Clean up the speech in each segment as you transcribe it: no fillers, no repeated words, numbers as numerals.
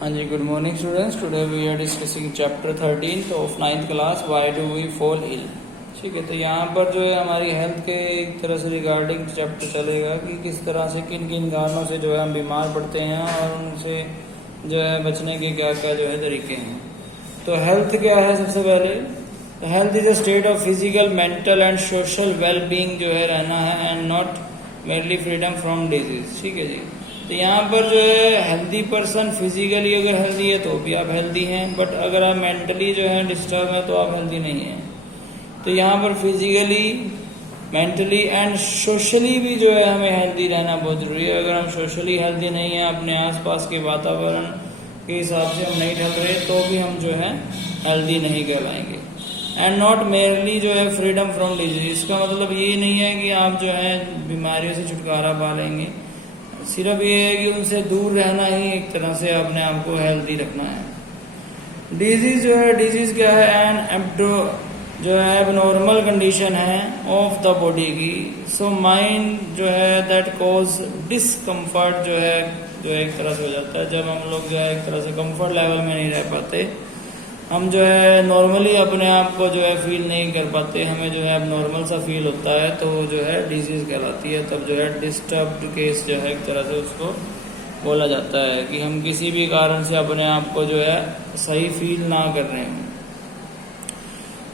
हाँ जी, good morning students. Today we are discussing chapter 13 of 9th class, why do we fall ill. ठीक है, तो यहाँ पर जो है हमारी हेल्थ के एक तरह से रिगार्डिंग चैप्टर चलेगा कि किस तरह से किन किन कारणों से जो है हम बीमार पड़ते हैं और उनसे जो है बचने के क्या क्या जो है तरीके हैं। तो हेल्थ क्या है? सबसे पहले health is a state of physical, mental and social well being जो है रहना है, and not merely freedom from disease. ठीक है जी। तो यहाँ पर जो है हेल्दी पर्सन फिजिकली अगर हेल्दी है तो भी आप हेल्दी हैं, बट अगर आप मेंटली जो है डिस्टर्ब है तो आप हेल्दी नहीं हैं। तो यहाँ पर फिजिकली, मेंटली एंड सोशली भी जो है हमें हेल्दी रहना बहुत जरूरी है। अगर हम सोशली हेल्दी नहीं हैं, अपने आसपास के वातावरण के हिसाब से हम नहीं ढल रहे, तो भी हम जो है हेल्दी नहीं कहलाएंगे। एंड नॉट मेयरली जो है फ्रीडम फ्रॉम डिजीज। इसका मतलब ये नहीं है कि आप जो है बीमारियों से छुटकारा पा लेंगे, सिर्फ ये है कि उनसे दूर रहना ही एक तरह से अपने आप को हेल्दी रखना है। डिजीज जो है, डिजीज क्या है? एन एब्डो जो है एबनॉर्मल कंडीशन है ऑफ द बॉडी की। सो माइंड जो है दैट कॉज डिसकम्फर्ट जो है एक तरह से हो जाता है जब हम लोग जो है एक तरह से कंफर्ट लेवल में नहीं रह पाते, हम जो है नॉर्मली अपने आप को जो है फील नहीं कर पाते, हमें जो है अब नॉर्मल सा फील होता है, तो जो है डिजीज कहलाती है। तब जो है डिस्टर्ब्ड केस जो है एक तरह से उसको बोला जाता है कि हम किसी भी कारण से अपने आप को जो है सही फील ना कर रहे हैं।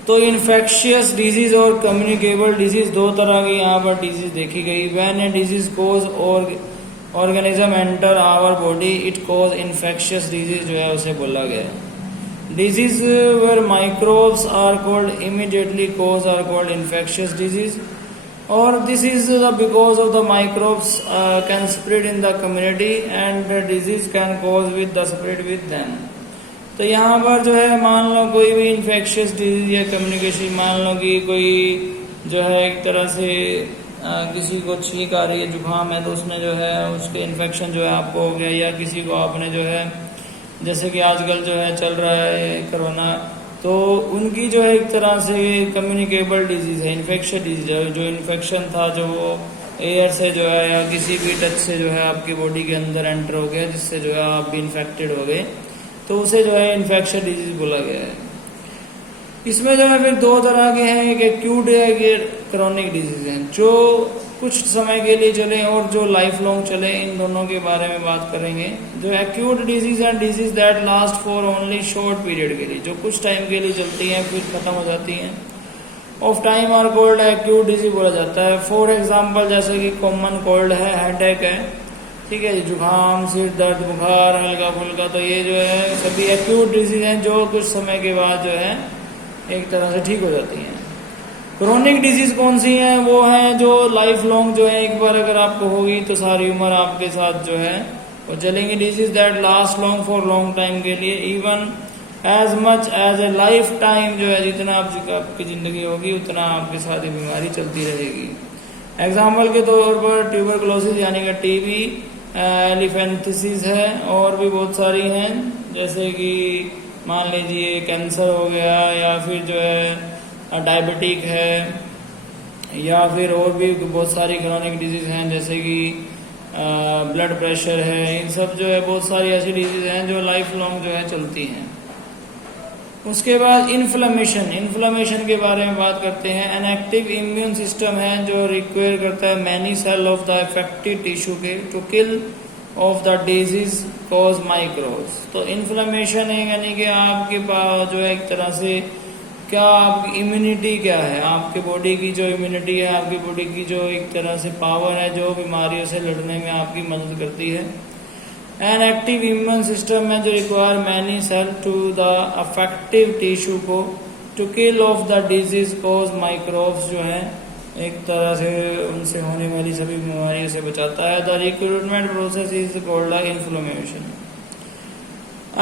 तो इन्फेक्शियस डिजीज और कम्युनिकेबल डिजीज, दो तरह की यहाँ पर डिजीज देखी गई। व्हेन ए डिजीज कोज और organism enter our body, it cause infectious disease जो है उसे बोला गया है। Disease where microbes are called immediately cause are called infectious disease, or this is because of the microbes can spread in the community and the disease can cause with the spread with them। तो यहाँ पर जो है मान लो कोई भी infectious disease या communication, मान लो कि कोई जो है एक तरह से किसी को छींक आ रही है, जुकाम है, तो उसने जो है उसके इन्फेक्शन जो है आपको हो गया, या किसी को आपने जो है जैसे कि आजकल जो है चल रहा है कोरोना, तो उनकी जो है एक तरह से कम्युनिकेबल डिजीज है, इन्फेक्शन डिजीज है। जो इन्फेक्शन था जो वो एयर से जो है या किसी भी टच से जो है आपकी बॉडी के अंदर एंटर हो गया, जिससे जो है आप भी इन्फेक्टेड हो गए, तो उसे जो है इन्फेक्शन डिजीज बोला गया है। इसमें जो है फिर दो तरह के हैं, एक एक्यूट है, एक क्रॉनिक डिजीज है, जो कुछ समय के लिए चले और जो लाइफ लॉन्ग चले। इन दोनों के बारे में बात करेंगे। जो acute disease and disease that last for only short period के लिए, जो कुछ टाइम के लिए चलती हैं फिर खत्म हो जाती हैं, of time are called acute disease बोला जाता है। फॉर एग्जाम्पल जैसे कि कॉमन कोल्ड है, हेडेक है, ठीक है, जुकाम, सिर दर्द, बुखार हल्का फुल्का, तो ये जो है सभी एक्यूट डिजीज हैं जो कुछ समय के बाद जो है एक तरह से ठीक हो जाती हैं। क्रोनिक डिजीज कौन सी हैं? वो हैं जो लाइफ लॉन्ग जो है एक बार अगर आपको होगी तो सारी उम्र आपके साथ जो है वो चलेंगी। Disease that last long for long time के लिए, even as much as a lifetime, जो है जितना आपकी जिंदगी होगी उतना आपके साथ ये बीमारी चलती रहेगी। एग्जाम्पल के तौर पर ट्यूबरकुलोसिस यानी कि टीबी, एलिफेंथिसिस है, और भी बहुत सारी हैं, जैसे कि मान लीजिए कैंसर हो गया, या फिर जो है डायबिटिक है, या फिर और भी बहुत सारी क्रोनिक डिजीज हैं जैसे कि ब्लड प्रेशर है। इन सब जो है बहुत सारी ऐसी डिजीज हैं जो लाइफ लॉन्ग जो है चलती हैं। उसके बाद इन्फ्लेमेशन के बारे में बात करते हैं। एन एक्टिव इम्यून सिस्टम है जो रिक्वायर करता है many cell of the affected tissue के to kill off the disease cause microbes. तो इन्फ्लेमेशन है यानी कि आपके पास जो है एक तरह से क्या आपकी इम्यूनिटी क्या है, आपके बॉडी की जो इम्यूनिटी है, आपकी बॉडी की जो एक तरह से पावर है जो बीमारियों से लड़ने में आपकी मदद करती है। एन एक्टिव इम्यून सिस्टम है जो require many cell to the affective tissue को to kill off the disease cause microbes, जो है एक तरह से उनसे होने वाली सभी बीमारियों से बचाता है। The recruitment process is called inflammation.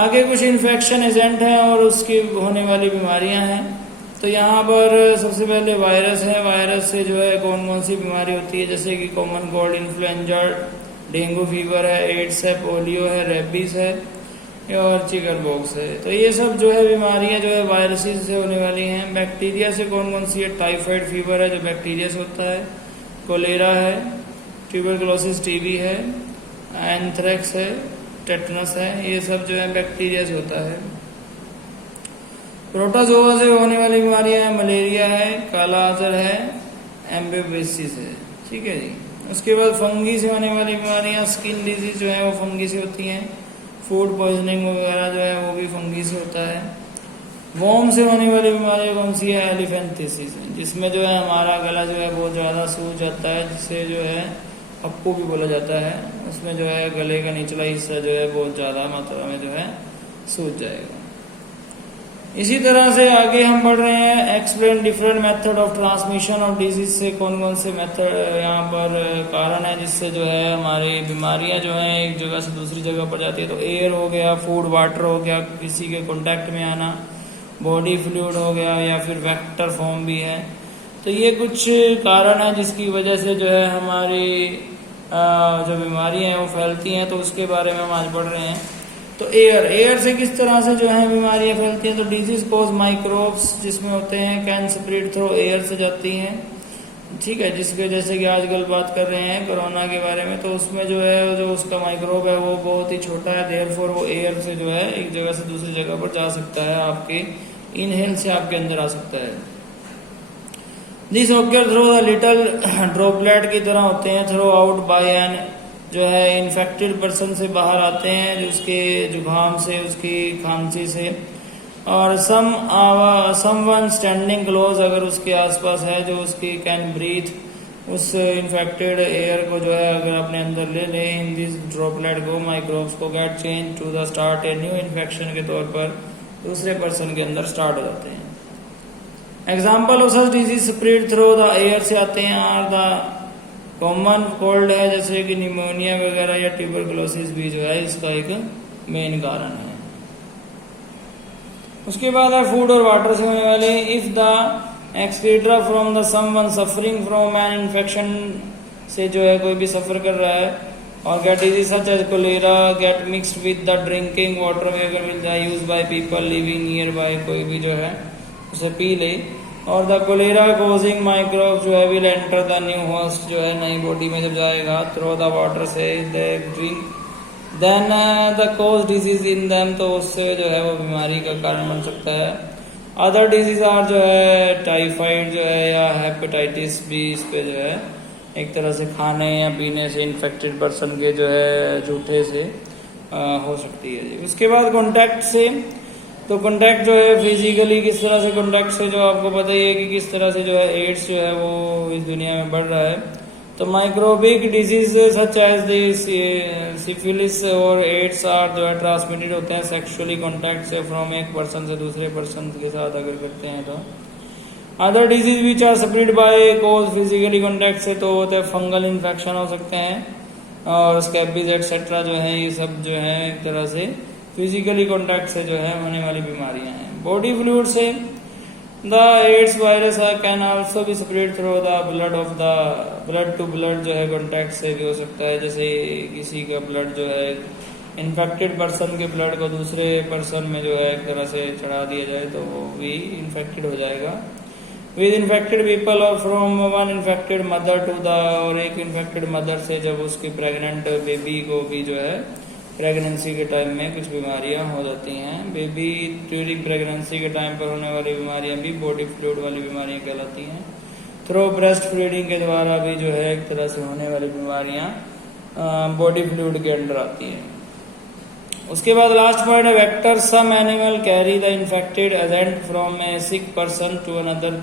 आगे कुछ इन्फेक्शन एजेंट हैं और उसकी होने वाली बीमारियां हैं। तो यहाँ पर सबसे पहले वायरस है। वायरस से जो है कौन कौन सी बीमारी होती है, जैसे कि common cold, influenza, dengue fever है, एड्स है, पोलियो है, रेबीज है और चिकन बॉक्स है। तो ये सब जो है बीमारियां जो है वायरसेस से होने वाली हैं। बैक्टीरिया से कौन कौन सी है? टाइफाइड फीवर है जो बैक्टीरिया से होता है, कोलेरा है, ट्यूबरकुलोसिस टीबी है, एंथ्रेक्स है, टेटनस है, ये सब जो है बैक्टीरिया से होता है। प्रोटोजोआ से होने वाली बीमारियां है, मलेरिया है, काला आजर है, एम्बेबेसिस है, ठीक है जी। उसके बाद फंगी से होने वाली बीमारियां, स्किन डिजीज जो है वो फंगी से होती हैं, फूड पॉइजनिंग वगैरह जो है वो भी फंगी से होता है। वॉर्म से होने वाली बीमारी कौन सी है? एलिफेंथिसिस, जिसमें जो है हमारा गला जो है बहुत ज़्यादा सूज जाता है, जिसे जो है अप्पू भी बोला जाता है। उसमें जो है गले का निचला हिस्सा जो है बहुत ज़्यादा मात्रा में जो है सूज जाएगा। इसी तरह से आगे हम बढ़ रहे हैं, explain different method of transmission of disease से कौन कौन से मेथड यहाँ पर कारण है जिससे जो है हमारी बीमारियां जो है एक जगह से दूसरी जगह पर जाती है। तो एयर हो गया, फूड वाटर हो गया, किसी के कांटेक्ट में आना, बॉडी फ्लूइड हो गया, या फिर वेक्टर फॉर्म भी है। तो ये कुछ कारण है जिसकी वजह से जो है हमारी जो बीमारियां हैं वो फैलती हैं। तो उसके बारे में हम आज पढ़ रहे हैं। तो एयर से किस तरह से जो है बीमारियां फैलती हैं? तो डिजीज कॉज माइक्रोब्स जिसमें होते हैं कैन स्प्रेड थ्रू एयर से जाती हैं, ठीक है। जिसके जैसे कि आजकल बात कर रहे हैं कोरोना के बारे में, तो उसमें जो है जो उसका माइक्रोब है वो बहुत ही छोटा है, देयरफॉर वो एयर से जो है एक जगह से दूसरी जगह पर जा सकता है, आपके इनहेल से आपके अंदर आ सकता है। This occur through the little droplet की तरह होते हैं, थ्रो आउट बाय एन जो है इन्फेक्टेड पर्सन से बाहर आते हैं, जो उसके जुकाम से, उसकी खांसी से। और समवन स्टैंडिंग क्लोज अगर उसके आसपास है जो उसकी कैन ब्रीथ उस इन्फेक्टेड एयर को जो है अगर अपने अंदर ले ले, इन दिस ड्रॉपलेट को माइक्रोब्स को get change to the start a new infection के तौर पर दूसरे पर्सन के अंदर स्टार्ट हो जाते हैं। Example of such disease spread through the air से आते हैं आर द कॉमन कोल्ड है, जैसे कि निमोनिया वगैरह या ट्यूबरकुलोसिस भी जो है इसका एक मेन कारण है। उसके बाद है फूड और वाटर से होने वाले, if the excreta from the someone suffering from an infection से जो है कोई भी सफर कर रहा है और get disease such as cholera get mixed with the drinking water में अगर मिल जाए use by people living nearby, कोई भी जो है उसे पी ले, और द कोलेरा कोजिंग माइक्रोब जो है will enter the new host जो है नई बॉडी में जब जाएगा थ्रू द वाटर से they drink then the cause disease in them, तो उससे जो है वो बीमारी का कारण बन सकता है। अदर डिजीज आर जो है टाइफाइड जो है या हेपेटाइटिस भी इस पे जो है एक तरह से खाने या पीने से इन्फेक्टेड पर्सन के जो है जूठे से हो सकती है। उसके बाद कॉन्टैक्ट से, तो कॉन्टैक्ट जो है फिजिकली किस तरह से कॉन्टैक्ट से जो आपको पता ही है कि किस तरह से जो है एड्स जो है वो इस दुनिया में बढ़ रहा है। तो microbic disease such as syphilis और एड्स आर जो है ट्रांसमिटेड होते हैं सेक्सुअली कॉन्टैक्ट से, फ्रॉम एक पर्सन से दूसरे पर्सन के साथ अगर करते हैं। तो other disease which are spread by cause physically contact से, तो होते हैं फंगल इन्फेक्शन हो सकते हैं, और स्कैबीज एक्सेट्रा जो है ये सब जो है एक तरह से फिजिकली कॉन्टैक्ट से जो है होने वाली बीमारियां हैं। बॉडी फ्लूइड से, the AIDS virus can also be spread through the blood of the blood to blood जो है कॉन्टैक्ट से भी हो सकता है। जैसे किसी का ब्लड जो है इन्फेक्टेड पर्सन के ब्लड को दूसरे पर्सन में जो है एक तरह से चढ़ा दिया जाए तो वो भी इन्फेक्टेड हो जाएगा। विद इन्फेक्टेड पीपल और from one infected mother to the, और एक इन्फेक्टेड मदर से जब उसकी प्रेग्नेंट बेबी को भी जो है प्रेगनेंसी के टाइम में कुछ बीमारियां हो जाती हैं। बेबी ड्यूरिंग प्रेगनेंसी के टाइम पर होने वाली बीमारियां भी बॉडी फ्लूइड वाली बीमारियां कहलाती हैं। थ्रो ब्रेस्ट फीडिंग के द्वारा भी जो है एक तरह से होने वाली बीमारियां बॉडी फ्लूइड के अंडर आती हैं। उसके बाद लास्ट पॉइंट है vector, some animal carry the infected agent from a sick person to another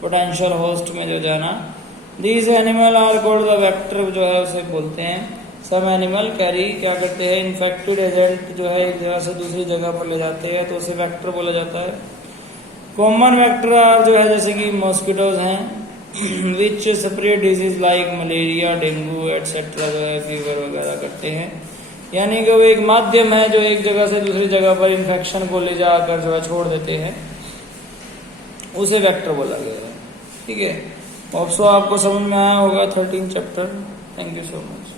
potential host में जो जाना, these animal are called the vector जो है उसे बोलते हैं। सम एनिमल कैरी क्या करते हैं, इन्फेक्टेड एजेंट जो है एक जगह से दूसरी जगह पर ले जाते हैं, तो उसे वेक्टर बोला जाता है। कॉमन वेक्टर जो है जैसे कि मॉस्किटोज हैं which spread disease like malaria, dengue etcetera जो है फीवर वगैरह करते हैं। यानी कि वो एक माध्यम है जो एक जगह से दूसरी जगह पर इन्फेक्शन को ले जाकर जो है छोड़ देते हैं, उसे वेक्टर बोला गया है। ठीक है, होप सो आपको समझ में आया होगा 13 chapter. Thank you so much.